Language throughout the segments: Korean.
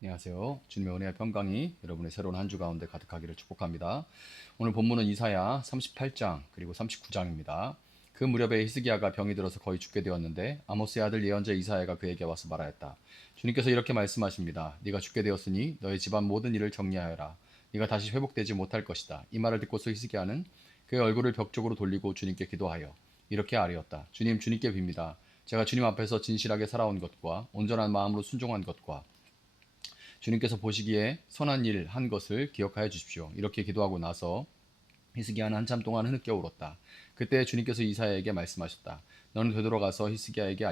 안녕하세요. 주님의 은혜와 평강이 여러분의 새로운 한 주 가운데 가득하기를 축복합니다. 오늘 본문은 이사야 38장 그리고 39장입니다. 그 무렵에 히스기야가 병이 들어서 거의 죽게 되었는데 아모스의 아들 예언자 이사야가 그에게 와서 말하였다. 주님께서 이렇게 말씀하십니다. 네가 죽게 되었으니 너의 집안 모든 일을 정리하여라. 네가 다시 회복되지 못할 것이다. 이 말을 듣고서 히스기야는 그의 얼굴을 벽 쪽으로 돌리고 주님께 기도하여 이렇게 아뢰었다. 주님, 주님께 빕니다. 제가 주님 앞에서 진실하게 살아온 것과 온전한 마음으로 순종한 것과 주님께서 보시기에 선한 일 한 것을 기억하여 주십시오. 이렇게 기도하고 나서 히스기야는 한참 동안 흐느껴 울었다. 그때 주님께서 이사야에게 말씀하셨다. 너는 되돌아가서 히스기야에게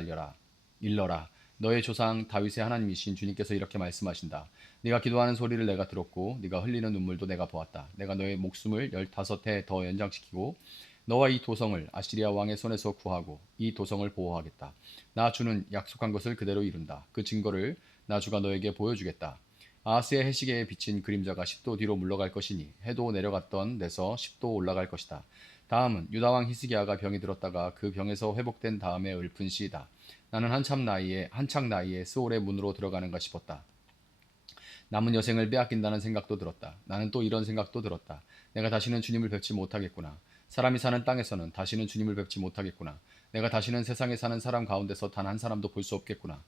일러라. 너의 조상 다윗의 하나님이신 주님께서 이렇게 말씀하신다. 네가 기도하는 소리를 내가 들었고 네가 흘리는 눈물도 내가 보았다. 내가 너의 목숨을 15해 더 연장시키고 너와 이 도성을 아시리아 왕의 손에서 구하고 이 도성을 보호하겠다. 나 주는 약속한 것을 그대로 이룬다. 그 증거를 나 주가 너에게 보여주겠다. 아하스의 해시계에 비친 그림자가 10도 뒤로 물러갈 것이니 해도 내려갔던 데서 10도 올라갈 것이다. 다음은 유다 왕 히스기야가 병이 들었다가 그 병에서 회복된 다음에 읊은 시이다. 나는 한창 나이에 스올의 문으로 들어가는가 싶었다. 남은 여생을 빼앗긴다는 생각도 들었다. 나는 또 이런 생각도 들었다. 내가 다시는 주님을 뵙지 못하겠구나. 사람이 사는 땅에서는 다시는 주님을 뵙지 못하겠구나. 내가 다시는 세상에 사는 사람 가운데서 단 한 사람도 볼 수 없겠구나.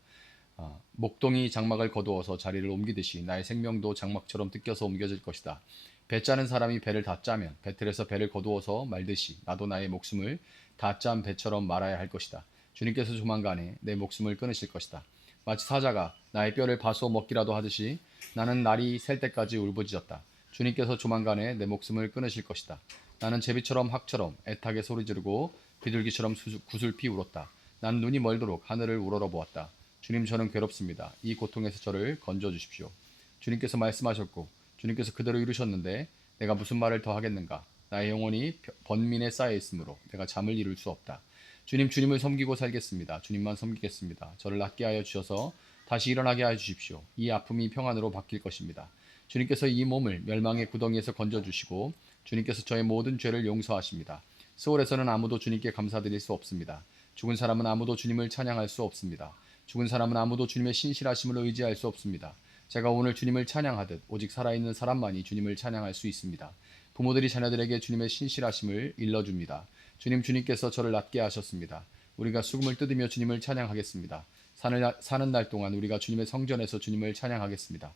목동이 장막을 거두어서 자리를 옮기듯이 나의 생명도 장막처럼 뜯겨서 옮겨질 것이다. 배 짜는 사람이 배를 다 짜면 배틀에서 배를 거두어서 말듯이 나도 나의 목숨을 다 짠 배처럼 말아야 할 것이다. 주님께서 조만간에 내 목숨을 끊으실 것이다. 마치 사자가 나의 뼈를 파서 먹기라도 하듯이 나는 날이 셀 때까지 울부짖었다. 주님께서 조만간에 내 목숨을 끊으실 것이다. 나는 제비처럼 학처럼 애타게 소리 지르고 비둘기처럼 구슬피 울었다. 나는 눈이 멀도록 하늘을 우러러 보았다. 주님, 저는 괴롭습니다. 이 고통에서 저를 건져 주십시오. 주님께서 말씀하셨고 주님께서 그대로 이루셨는데 내가 무슨 말을 더 하겠는가? 나의 영혼이 번민에 쌓여 있으므로 내가 잠을 이룰 수 없다. 주님, 주님을 섬기고 살겠습니다. 주님만 섬기겠습니다. 저를 낫게 하여 주셔서 다시 일어나게 하여 주십시오. 이 아픔이 평안으로 바뀔 것입니다. 주님께서 이 몸을 멸망의 구덩이에서 건져 주시고 주님께서 저의 모든 죄를 용서하십니다. 스올에서는 아무도 주님께 감사드릴 수 없습니다. 죽은 사람은 아무도 주님을 찬양할 수 없습니다. 죽은 사람은 아무도 주님의 신실하심을 의지할 수 없습니다. 제가 오늘 주님을 찬양하듯 오직 살아있는 사람만이 주님을 찬양할 수 있습니다. 부모들이 자녀들에게 주님의 신실하심을 일러줍니다. 주님께서 저를 낫게 하셨습니다. 우리가 수금을 뜯으며 주님을 찬양하겠습니다. 사는 날 동안 우리가 주님의 성전에서 주님을 찬양하겠습니다.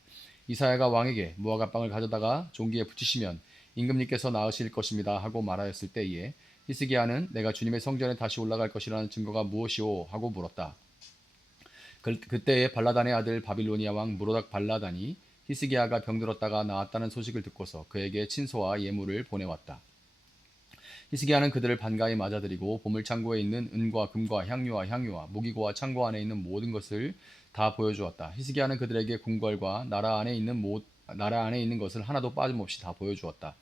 이사야가 왕에게 무화과 빵을 가져다가 종기에 붙이시면 임금님께서 나으실 것입니다 하고 말하였을 때에 히스기야는 내가 주님의 성전에 다시 올라갈 것이라는 증거가 무엇이오 하고 물었다. 그때에 발라단의 아들 바빌로니아 왕 무로닥 발라단이 히스기야가 병들었다가 나았다는 소식을 듣고서 그에게 친소와 예물을 보내왔다. 히스기야는 그들을 반가이 맞아들이고 보물 창고에 있는 은과 금과 향유와 무기고와 창고 안에 있는 모든 것을 다 보여주었다. 히스기야는 그들에게 궁궐과 나라 안에 있는 것을 하나도 빠짐없이 다 보여주었다.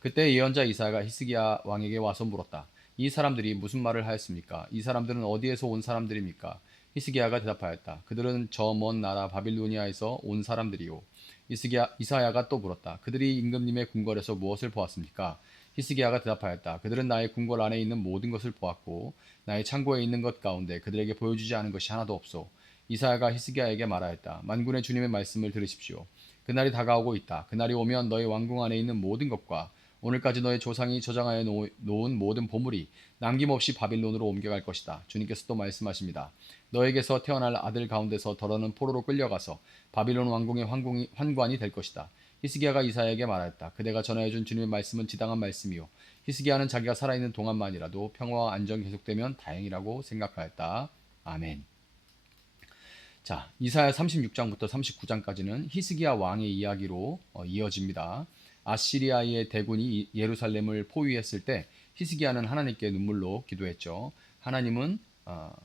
그때 예언자 이사야가 히스기야 왕에게 와서 물었다. 이 사람들이 무슨 말을 하였습니까? 이 사람들은 어디에서 온 사람들입니까? 히스기야가 대답하였다. 그들은 저 먼 나라 바빌로니아에서 온 사람들이요. 이사야가 또 물었다. 그들이 임금님의 궁궐에서 무엇을 보았습니까? 히스기야가 대답하였다. 그들은 나의 궁궐 안에 있는 모든 것을 보았고 나의 창고에 있는 것 가운데 그들에게 보여주지 않은 것이 하나도 없소. 이사야가 히스기야에게 말하였다. 만군의 주님의 말씀을 들으십시오. 그날이 다가오고 있다. 그날이 오면 너의 왕궁 안에 있는 모든 것과 오늘까지 너의 조상이 저장하여 놓은 모든 보물이 남김없이 바빌론으로 옮겨갈 것이다. 주님께서 또 말씀하십니다. 너에게서 태어날 아들 가운데서 더러는 포로로 끌려가서 바빌론 왕궁의 환관이 될 것이다. 히스기야가 이사야에게 말하였다. 그대가 전하여준 주님의 말씀은 지당한 말씀이요. 히스기야는 자기가 살아있는 동안만이라도 평화와 안정이 계속되면 다행이라고 생각하였다. 아멘. 자, 이사야 36장부터 39장까지는 히스기야 왕의 이야기로 이어집니다. 아시리아의 대군이 예루살렘을 포위했을 때 히스기야는 하나님께 눈물로 기도했죠. 하나님은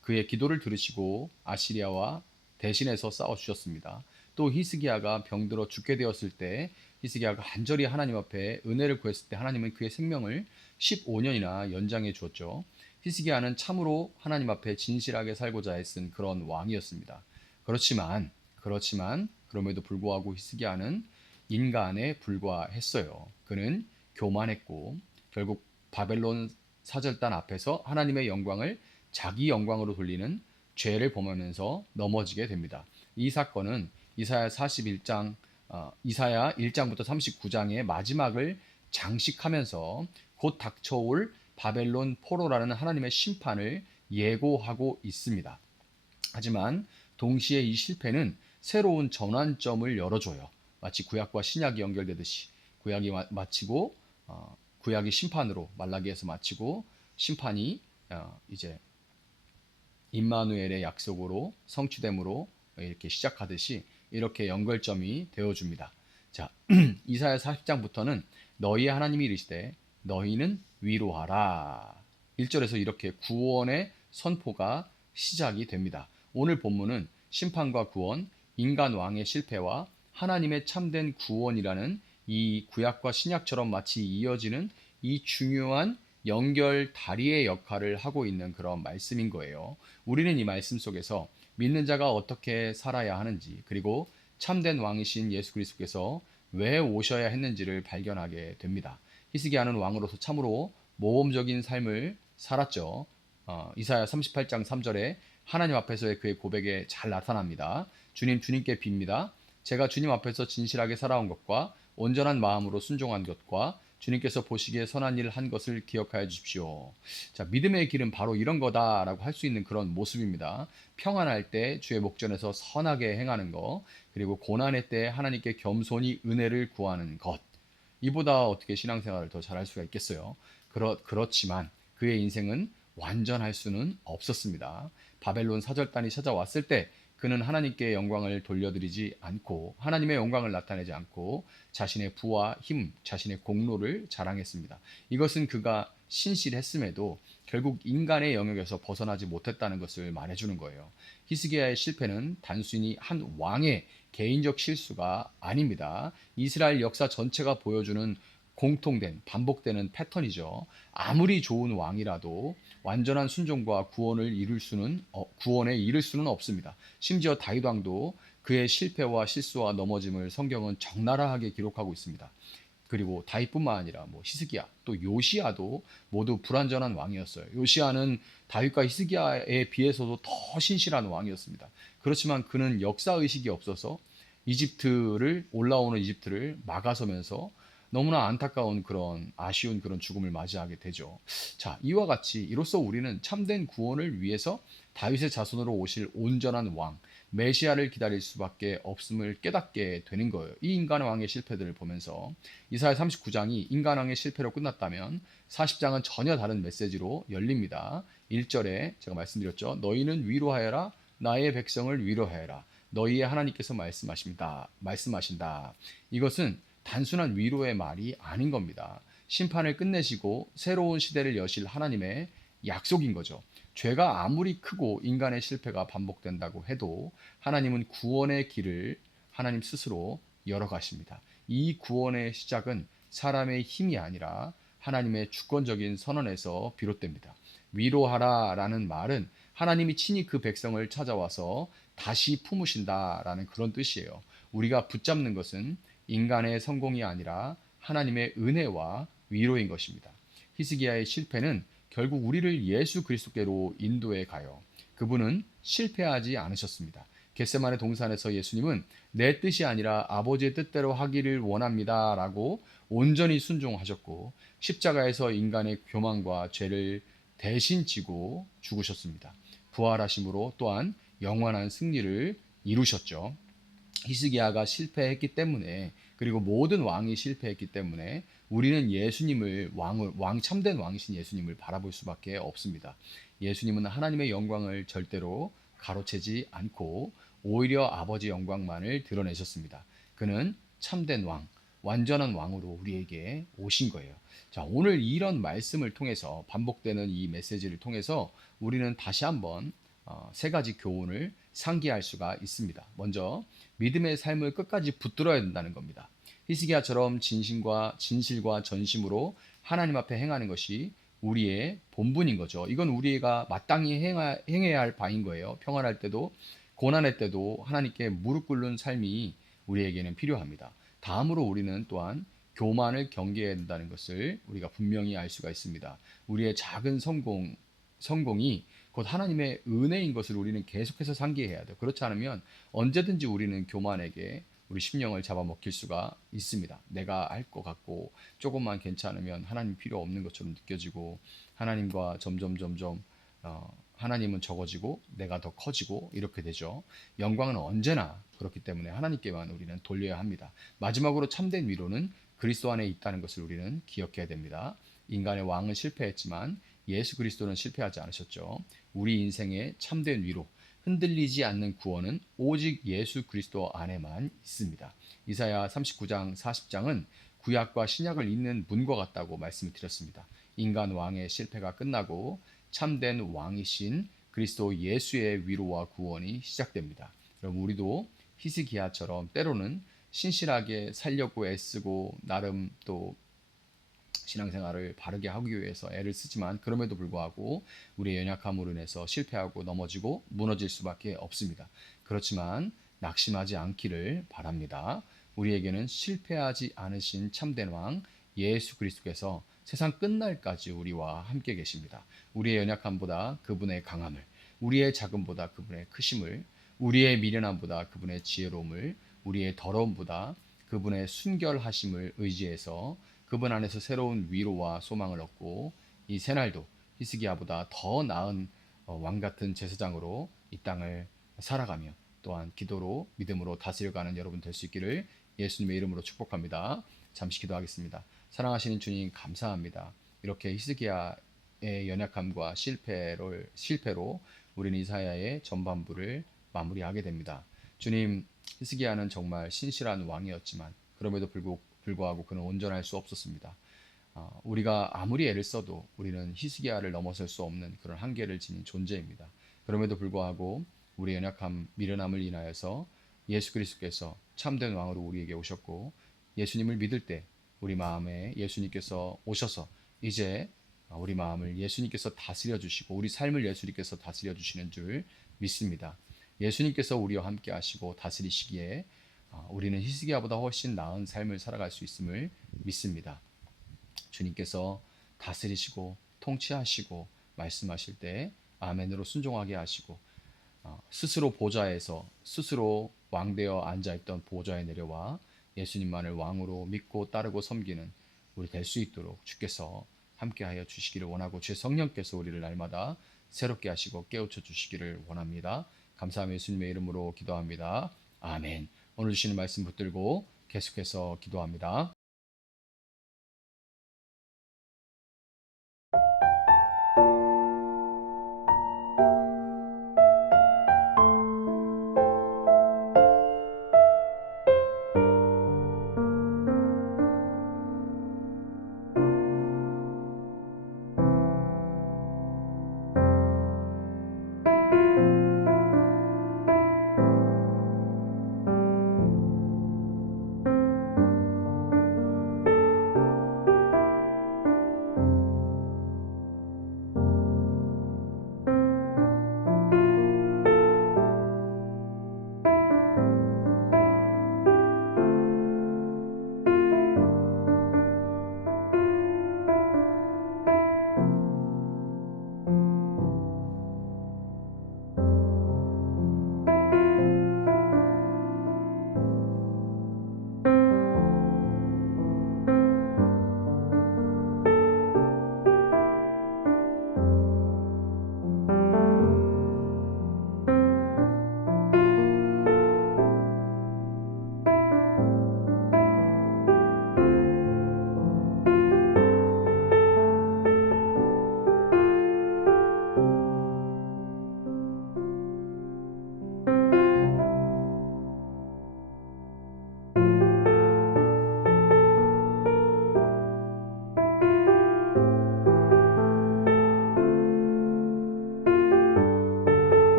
그의 기도를 들으시고 아시리아와 대신해서 싸워주셨습니다. 또 히스기야가 병들어 죽게 되었을 때 히스기야가 간절히 하나님 앞에 은혜를 구했을 때 하나님은 그의 생명을 15년이나 연장해 주었죠. 히스기야는 참으로 하나님 앞에 진실하게 살고자 애쓴 그런 왕이었습니다. 그렇지만 그럼에도 불구하고 히스기야는 인간에 불과했어요. 그는 교만했고 결국 바벨론 사절단 앞에서 하나님의 영광을 자기 영광으로 돌리는 죄를 범하면서 넘어지게 됩니다. 이 사건은 이사야 1장부터 39장의 마지막을 장식하면서 곧 닥쳐올 바벨론 포로라는 하나님의 심판을 예고하고 있습니다. 하지만 동시에 이 실패는 새로운 전환점을 열어줘요. 마치 구약과 신약이 연결되듯이 구약이 마치고 구약이 심판으로 말라기에서 마치고 심판이 이제 임마누엘의 약속으로 성취됨으로 이렇게 시작하듯이 이렇게 연결점이 되어줍니다. 자, 이사야 40장부터는 너희의 하나님이 이르시되 너희는 위로하라. 1절에서 이렇게 구원의 선포가 시작이 됩니다. 오늘 본문은 심판과 구원, 인간 왕의 실패와 하나님의 참된 구원이라는 이 구약과 신약처럼 마치 이어지는 이 중요한 연결 다리의 역할을 하고 있는 그런 말씀인 거예요. 우리는 이 말씀 속에서 믿는 자가 어떻게 살아야 하는지, 그리고 참된 왕이신 예수 그리스도께서 왜 오셔야 했는지를 발견하게 됩니다. 히스기야는 왕으로서 참으로 모범적인 삶을 살았죠. 이사야 38장 3절에 하나님 앞에서의 그의 고백에 잘 나타납니다. 주님께 빕니다. 제가 주님 앞에서 진실하게 살아온 것과 온전한 마음으로 순종한 것과 주님께서 보시기에 선한 일을 한 것을 기억하여 주십시오. 자, 믿음의 길은 바로 이런 거다라고 할 수 있는 그런 모습입니다. 평안할 때 주의 목전에서 선하게 행하는 것, 그리고 고난의 때 하나님께 겸손히 은혜를 구하는 것. 이보다 어떻게 신앙생활을 더 잘할 수가 있겠어요. 그렇지만 그의 인생은 완전할 수는 없었습니다. 바벨론 사절단이 찾아왔을 때 그는 하나님께 영광을 돌려드리지 않고 하나님의 영광을 나타내지 않고 자신의 부와 힘, 자신의 공로를 자랑했습니다. 이것은 그가 신실했음에도 결국 인간의 영역에서 벗어나지 못했다는 것을 말해주는 거예요. 히스기야의 실패는 단순히 한 왕의 개인적 실수가 아닙니다. 이스라엘 역사 전체가 보여주는 공통된 반복되는 패턴이죠. 아무리 좋은 왕이라도 완전한 순종과 구원에 이를 수는 없습니다. 심지어 다윗 왕도 그의 실패와 실수와 넘어짐을 성경은 적나라하게 기록하고 있습니다. 그리고 다윗뿐만 아니라 히스기야 또 요시야도 모두 불완전한 왕이었어요. 요시야는 다윗과 히스기야에 비해서도 더 신실한 왕이었습니다. 그렇지만 그는 역사 의식이 없어서 올라오는 이집트를 막아서면서 너무나 안타까운 그런 아쉬운 그런 죽음을 맞이하게 되죠. 자, 이와 같이 이로써 우리는 참된 구원을 위해서 다윗의 자손으로 오실 온전한 왕 메시아를 기다릴 수밖에 없음을 깨닫게 되는 거예요. 이 인간 왕의 실패들을 보면서 이사야 39장이 인간 왕의 실패로 끝났다면 40장은 전혀 다른 메시지로 열립니다. 1절에 제가 말씀드렸죠. 너희는 위로하여라. 나의 백성을 위로하여라. 너희의 하나님께서 말씀하신다. 이것은 단순한 위로의 말이 아닌 겁니다. 심판을 끝내시고 새로운 시대를 여실 하나님의 약속인 거죠. 죄가 아무리 크고 인간의 실패가 반복된다고 해도 하나님은 구원의 길을 하나님 스스로 열어가십니다. 이 구원의 시작은 사람의 힘이 아니라 하나님의 주권적인 선언에서 비롯됩니다. 위로하라라는 말은 하나님이 친히 그 백성을 찾아와서 다시 품으신다라는 그런 뜻이에요. 우리가 붙잡는 것은 인간의 성공이 아니라 하나님의 은혜와 위로인 것입니다. 히스기야의 실패는 결국 우리를 예수 그리스도께로 인도해 가요. 그분은 실패하지 않으셨습니다. 겟세마네 동산에서 예수님은 내 뜻이 아니라 아버지의 뜻대로 하기를 원합니다라고 온전히 순종하셨고 십자가에서 인간의 교만과 죄를 대신 지고 죽으셨습니다. 부활하심으로 또한 영원한 승리를 이루셨죠. 히스기야가 실패했기 때문에 그리고 모든 왕이 실패했기 때문에 우리는 예수님을 왕 참된 왕이신 예수님을 바라볼 수밖에 없습니다. 예수님은 하나님의 영광을 절대로 가로채지 않고 오히려 아버지 영광만을 드러내셨습니다. 그는 참된 왕, 완전한 왕으로 우리에게 오신 거예요. 자, 오늘 이런 말씀을 통해서 반복되는 이 메시지를 통해서 우리는 다시 한번 세 가지 교훈을 상기할 수가 있습니다. 먼저 믿음의 삶을 끝까지 붙들어야 된다는 겁니다. 히스기야처럼 진실과 전심으로 하나님 앞에 행하는 것이 우리의 본분인 거죠. 이건 우리가 마땅히 행해야 할 바인 거예요. 평안할 때도 고난할 때도 하나님께 무릎 꿇는 삶이 우리에게는 필요합니다. 다음으로 우리는 또한 교만을 경계해야 된다는 것을 우리가 분명히 알 수가 있습니다. 우리의 작은 성공이 곧 하나님의 은혜인 것을 우리는 계속해서 상기해야 돼요. 그렇지 않으면 언제든지 우리는 교만에게 우리 심령을 잡아먹힐 수가 있습니다. 내가 할 것 같고 조금만 괜찮으면 하나님 필요 없는 것처럼 느껴지고 하나님과 점점 하나님은 적어지고 내가 더 커지고 이렇게 되죠. 영광은 언제나 그렇기 때문에 하나님께만 우리는 돌려야 합니다. 마지막으로 참된 위로는 그리스도 안에 있다는 것을 우리는 기억해야 됩니다. 인간의 왕은 실패했지만 예수 그리스도는 실패하지 않으셨죠. 우리 인생의 참된 위로, 흔들리지 않는 구원은 오직 예수 그리스도 안에만 있습니다. 이사야 39장 40장은 구약과 신약을 잇는 문과 같다고 말씀을 드렸습니다. 인간 왕의 실패가 끝나고 참된 왕이신 그리스도 예수의 위로와 구원이 시작됩니다. 여러분 우리도 히스기야처럼 때로는 신실하게 살려고 애쓰고 나름 또 신앙생활을 바르게 하기 위해서 애를 쓰지만 그럼에도 불구하고 우리의 연약함으로 인해서 실패하고 넘어지고 무너질 수밖에 없습니다. 그렇지만 낙심하지 않기를 바랍니다. 우리에게는 실패하지 않으신 참된 왕 예수 그리스도께서 세상 끝날까지 우리와 함께 계십니다. 우리의 연약함보다 그분의 강함을, 우리의 작음보다 그분의 크심을, 우리의 미련함보다 그분의 지혜로움을, 우리의 더러움보다 그분의 순결하심을 의지해서 그분 안에서 새로운 위로와 소망을 얻고 이 새날도 히스기야보다 더 나은 왕 같은 제사장으로 이 땅을 살아가며 또한 기도로 믿음으로 다스려가는 여러분 될 수 있기를 예수님의 이름으로 축복합니다. 잠시 기도하겠습니다. 사랑하시는 주님 감사합니다. 이렇게 히스기야의 연약함과 실패로 우리는 이사야의 전반부를 마무리하게 됩니다. 주님, 히스기야는 정말 신실한 왕이었지만 그럼에도 불구하고 그는 온전할 수 없었습니다. 우리가 아무리 애를 써도 우리는 히스기야를 넘어설 수 없는 그런 한계를 지닌 존재입니다. 그럼에도 불구하고 우리의 연약함, 미련함을 인하여서 예수 그리스도께서 참된 왕으로 우리에게 오셨고 예수님을 믿을 때 우리 마음에 예수님께서 오셔서 이제 우리 마음을 예수님께서 다스려 주시고 우리 삶을 예수님께서 다스려 주시는 줄 믿습니다. 예수님께서 우리와 함께 하시고 다스리시기에 우리는 히스기야보다 훨씬 나은 삶을 살아갈 수 있음을 믿습니다. 주님께서 다스리시고 통치하시고 말씀하실 때 아멘으로 순종하게 하시고 스스로 보좌에서 스스로 왕되어 앉아있던 보좌에 내려와 예수님만을 왕으로 믿고 따르고 섬기는 우리 될 수 있도록 주께서 함께하여 주시기를 원하고 주의 성령께서 우리를 날마다 새롭게 하시고 깨우쳐 주시기를 원합니다. 감사하며 예수님의 이름으로 기도합니다. 아멘. 오늘 주시는 말씀 붙들고 계속해서 기도합니다.